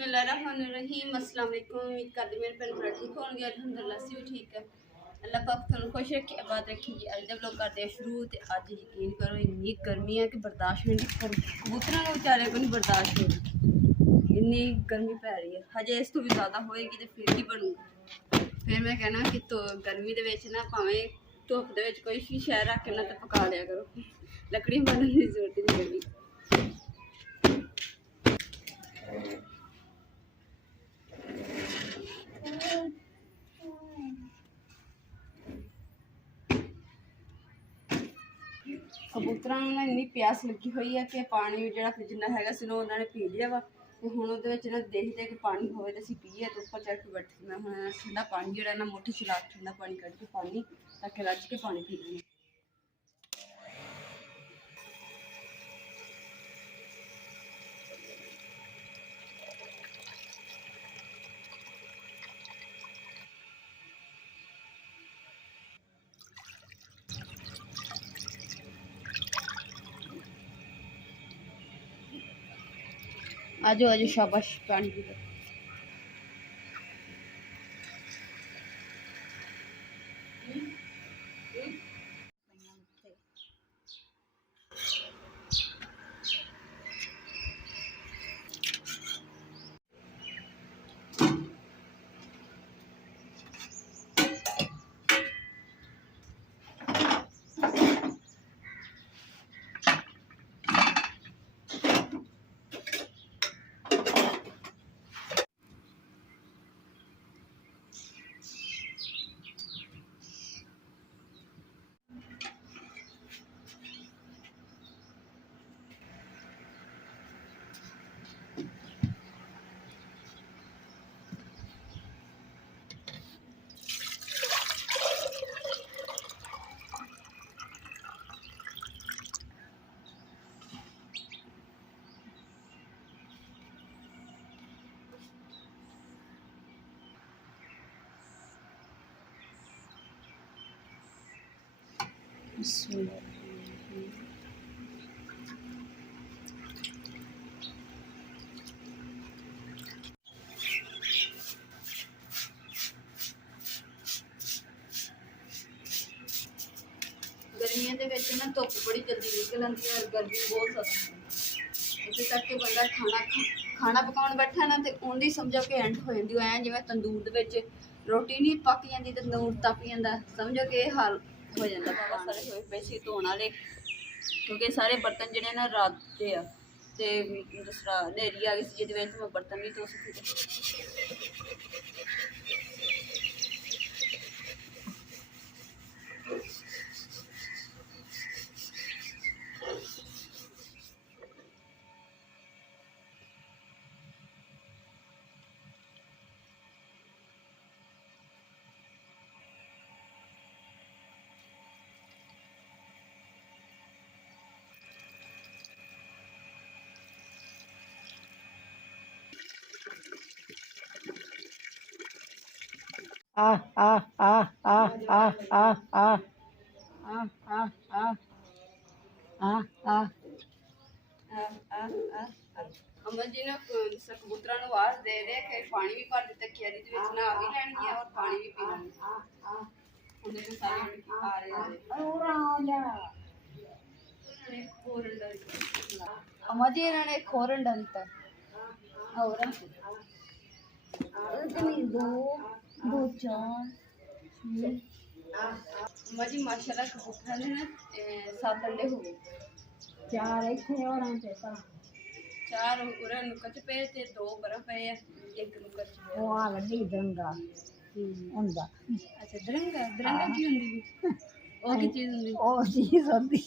बिस्मिल्लाहिर्रहमानिर्रहीम अस्सलाम वालेकुम। उम्मीद करती मेरे भैन भरा ठीक होंगे। अल्हम्दुलिल्लाह असीं भी ठीक है। अल्लाह पाक तुहानूं खुश रखे आबाद रखे जी। अज दे ब्लॉग करते हैं शुरू। तो अज यकीन करो इन्नी गर्मी है कि बर्दाश्त नहीं होंदी, पर कबूतरां नूं बेचारे को नहीं बर्दाश्त होंदी, इन्नी गर्मी पै रही है। हजे इस तो भी ज़्यादा होएगी तो फिर ही बनूगा। फिर मैं कहना कि तो गर्मी दे विच ना भावें धुप्प दे विच कोई भी शै रख के ना तो पका लिया करो, लकड़ी बनने की जरूरत नहीं पड़ती। कबूतरां नूं ना इन्नी प्यास लगी हुई है कि पानी जिहड़ा जिन्ना हैगा सी उन्होंने पी लिया वा। तो हुण उहदे विच ना देखदे कि पानी होवे ते असीं पीए। तो उपर चढ़ के बैठी मैं हुण ठंडा पानी जिहड़ा ना मोटी चला के ठंडा पानी कढ के पानी ताकि रज के पानी पी लैं। आजो आजो शाबाश पानी पी लो। गर्मियों के ना धुप बड़ी जल्दी निकल आती है, गर्मी बहुत ज्यादा इस करके बंदा खाना पकाने बैठा ना तो उन्हें समझो कि एंड हो जाती है। जिवें तंदूर दे रोटी नहीं पक जाती तो तंदूर तप जाता, समझो कि हाल हो जाता। सारे होए पे सी धोने वाले, क्योंकि सारे बर्तन जिहड़े ना रात के आ ते दूसरा हनेरी आ गई सी जिहदे विच मैं बर्तन नहीं धो सकी। अमन जी ने कबूतरा आवाज दे रहे कि पानी भी भर दिता क्यारी दे विच, नहा भी लैणगियां और पानी भी पी लैणगियां। सारे खा रहे अम्मा जी इन्होंने खोरन डाल दिता और दो चार अम्मा जी माशाल्लाह कबूतरा ने ना 7 अंडे हो गए। 4 इत्थे और आंटे ता 4 उरे नुक्कर च पे ते 2 बरा पे एक नुक्कर च ओ आ वड्डी दरंगा हुंदा। अच्छा दरंगा दरंगा की हुंदी ओ की चीज हुंदी? ओ चीज हुंदी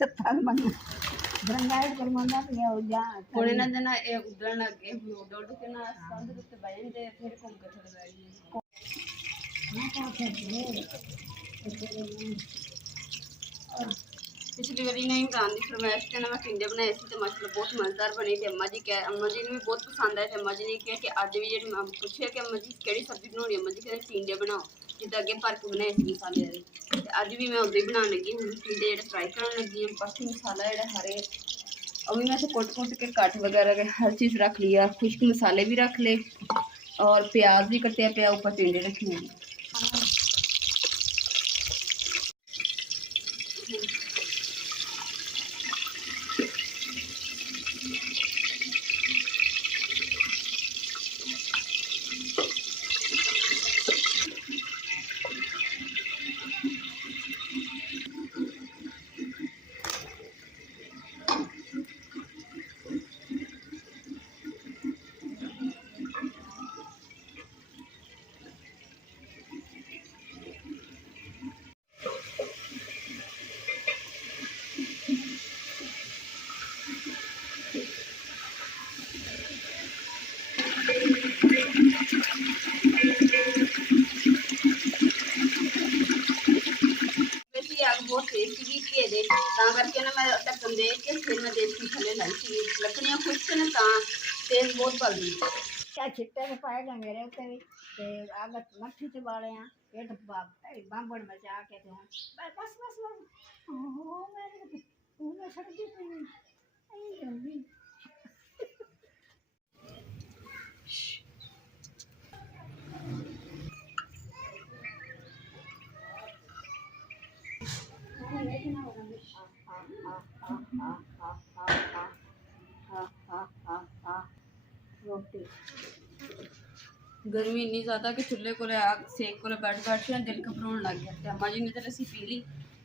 तन मन दरंगा कर मंदा पे हो जा कोने ना ना ए उड़न लगे उड़ उड़ के ना संद रुते बजन दे फिर घूम के थोड़े बैठ पिछली बारी नहीं बनाने की फरमाइश के ना मैं टिंडे बनाए थे तो माशाल्लाह बहुत मज़ेदार बनी। तो अम्मा जी ने भी बहुत पसंद आए। तो अम्मा जी ने कहा कि अज भी जो पूछे कि अम्मा जी केड़ी सब्जी बनानी, अम्मा जी कहते टिंडे बनाओ जिद्दां अगे भर के बनाए थे मसाले वाले। अज भी मैं उदा ही बनाने लगी हूँ टिंडे जो फ्राई करने लगी हूँ। बाकी मसाला जो हरे अभी मैं से कुट कुट के काट वगैरह हर चीज़ रख लिया, खुश्क मसाले भी रख ले और प्याज भी कटे पे ऊपर टिंडे रखे हैं। बहुत तेज सी घे दे करके ना मैं ढक्कन दे के फिर मैं देसी थले लाई सी लकड़ियां खुश्क ने तेज बहुत बलदी क्या छिट्टे ने पाएगा मेरे उत्ते भी ते आग मट्ठी च बाले हैं ये बांबड़ में जाके तो बस बस बस ओहो मैं सड़की पे आई जल्दी गर्मी इन्नी ज़्यादा कि चूल्हे को सेक को बैठ के दिल घबराने लग गया। तो अम्मा जी ने तो लस्सी पी ली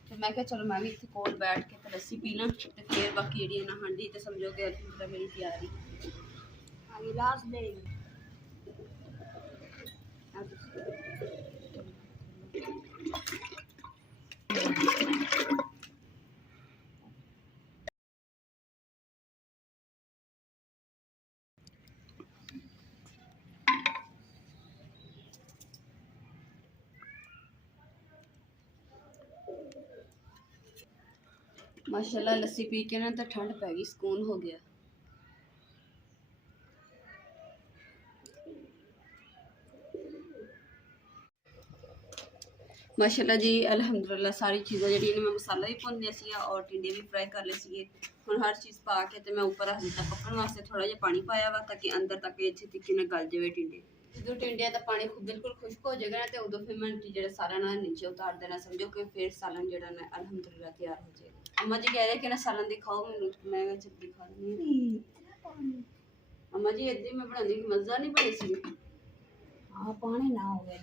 तो मैं क्या चलो मैं भी इतने कोल बैठ के तो लस्सी पी ला तो फिर बाकी जी ना हांडी तो समझो कि अल्हम्दुलिल्लाह मेरी तैयारी आगे लास्ट दे माशाल्लाह लस्सी पी के ना तो ठंड पै गई, सुकून हो गया। माशाल्लाह जी अल्हम्दुलिल्लाह सारी चीज़ें जी मैं मसाला भी भुन लिया सी और टिंडे भी फ्राई कर ले सी। हुण हर चीज़ पा के तो मैं ऊपर रख दिता पकने वास्ते, थोड़ा जिहा पानी पाया वा ताकि अंदर तक अच्छे तरीके नाल गल जाए टिंडे। जो टिंडे का पानी बिल्कुल खुश्क हो जाएगा ना तो उदों फिर मैं जो सालन नीचे उतार देना, समझो कि फिर सालन जो ना अल्हम्दुलिल्लाह तैयार हो जाएगा। अम्मा जी कह रहे कि ना सालन दिखाओ मैनू, मैं दिखा दूँगी। अम्मा जी इद्दां ही मैं बनांदी मज़ा नहीं बनी सी। हाँ पानी ना हो गया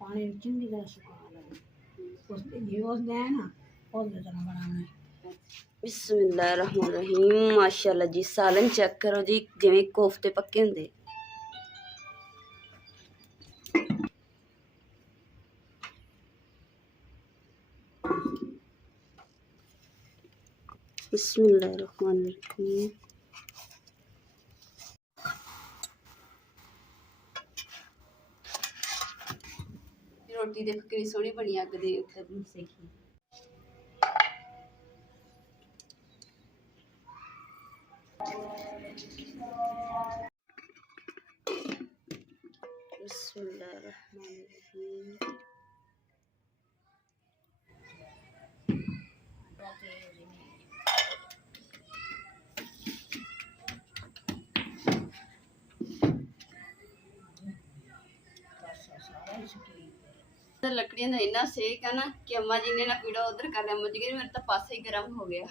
पानी चंगी तरह सुखा लो उसके घियोस दे ना और तरह बनाना है। बिस्मिल्लाहिर्रहमानिर्रहीम। माशाल्लाह जी सालन चेक करो जी जिवें कोफ्ते पक्के हुंदे। बिस्मिल्लाहिर्रहमानिर्रहीम। रोटी देखो कितनी सोहनी बनी अग दे उत्थे सेकी। बिस्मिल्लाहिर्रहमानिर्रहीम। लकड़ियां का इन्ना सेक है ना कि अम्मा जी ने ना पीड़ा उधर कर लिया, अम्मा जी मेरा तो पासा ही गर्म हो गया।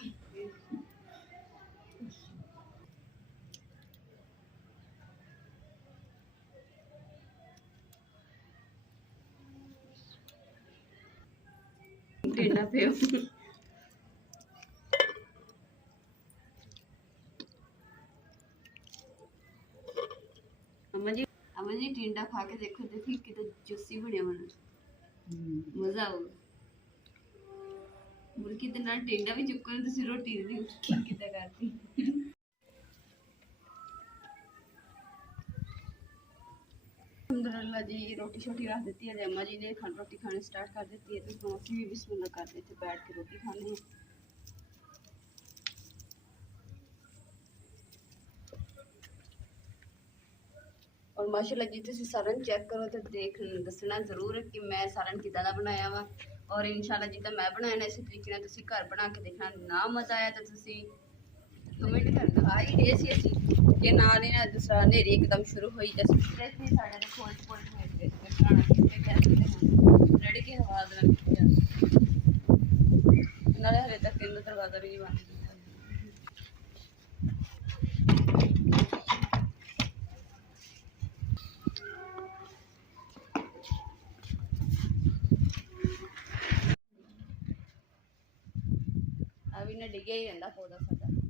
अम्मा जी टिंडा खा के देखो देखी कि जूसी बनया मन मजा आऊगा। मुर्गी के नाल टिंडा भी चुकन तुसी रोटी दी किदा करती। अल्हम्दुलिल्लाह जी रोटी शोटी रख देती है, अम्मा जी ने रोटी खानी स्टार्ट कर देती है तो असीं भी बिस्मिल्लाह कर देते बैठ के रोटी खाने हैं। और माशाल्लाह जी तुसीं सालन चेक करो तो देख दसना जरूर कि मैं सालन किदां दा बनाया वा और इंशाल्लाह जिद्दां मैं बनाया ना इस तरीके नाल तुसीं घर बना के देखना। ना मज़ा आया तो तुसीं ਹੀ ਡੇ ਸੀ ਅਸੀਂ ਕਿ ਨਾਲ ਹੀ ਨਾ ਦੂਸਰਾ ਹਨੇਰੀ ਇੱਕਦਮ ਸ਼ੁਰੂ ਹੋਈ ਜਾਂ ਸਪਰੇ ਵੀ ਸਾਡੇ ਦੇ ਖੋਲ ਹੋਏ ਤੇ ਪੁਰਾਣਾ ਕਿਤੇ ਕਹਿੰਦੇ ਨੇ ਰੈਡੀ ਕੀ ਹਵਾ ਦੇ ਨਾਲ ਨਾਲੇ ਹਲੇ ਤੱਕ ਇਹਨੂੰ ਦਰਵਾਜ਼ਾ ਵੀ ਨਹੀਂ ਬੰਦ ਕੀਤਾ अभी ना डिगे ही रहता पौधा साडा